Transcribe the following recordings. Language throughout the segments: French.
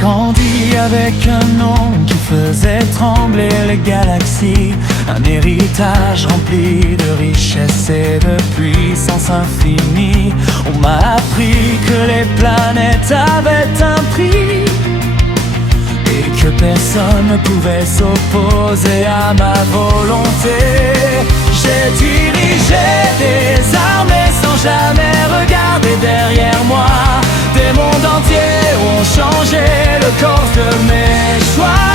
grandi avec un nom qui faisait trembler les galaxies, un héritage rempli de richesses et de puissance infinie. On m'a appris que les planètes avaient un prix et que personne ne pouvait s'opposer à ma volonté. J'ai dirigé des armées sans jamais regarder derrière moi. Des mondes entiers ont changé le cours de mes choix.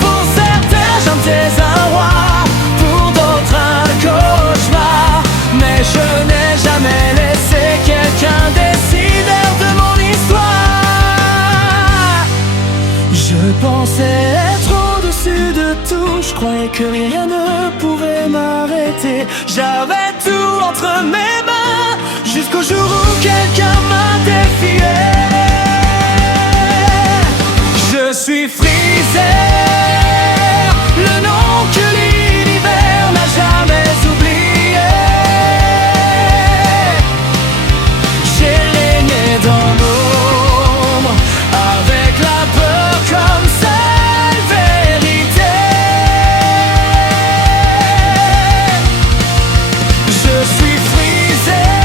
Pour certains j'étais un roi, pour d'autres un cauchemar. Mais je n'ai jamais laissé quelqu'un décider de mon histoire. Je pensais être au-dessus de tout, je croyais que rien ne pouvait m'arrêter. J'avais tout entre mes mains, jusqu'au jour où quelqu'un m'a défié. Je suis Freezer, le nom que l'univers n'a jamais oublié. J'ai régné dans l'ombre, avec la peur comme seule vérité. Je suis Freezer,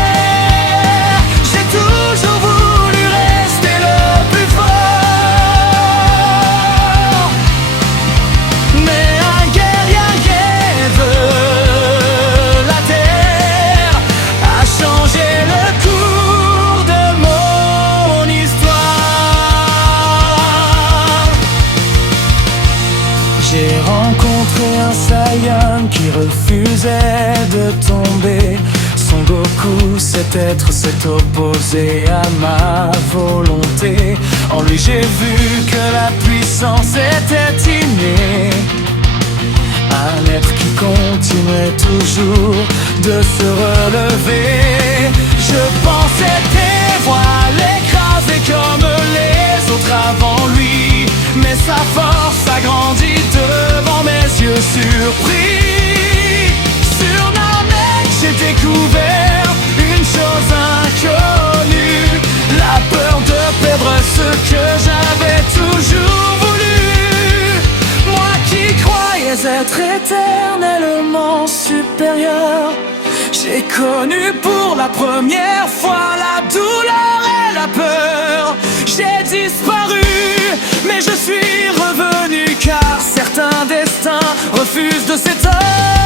j'ai toujours voulu rester le plus fort. Mais un guerrier de la terre a changé le cours de mon histoire. J'ai rencontré un Saiyan qui refusait de tomber. Son Goku, cet être s'est opposé à ma volonté. En lui j'ai vu que la puissance était innée, un être qui continuait toujours de se relever. Je pensais devoir l'écraser comme les autres avant lui, mais sa force a grandi devant mes yeux surpris. Surnommé, j'ai découvert une chose inconnue, la peur de perdre ce que j'avais toujours voulu. Moi qui croyais être éternellement supérieur, j'ai connu pour la première fois la douleur et la peur. J'ai disparu, mais je suis revenu, car certains destins refusent de s'éteindre.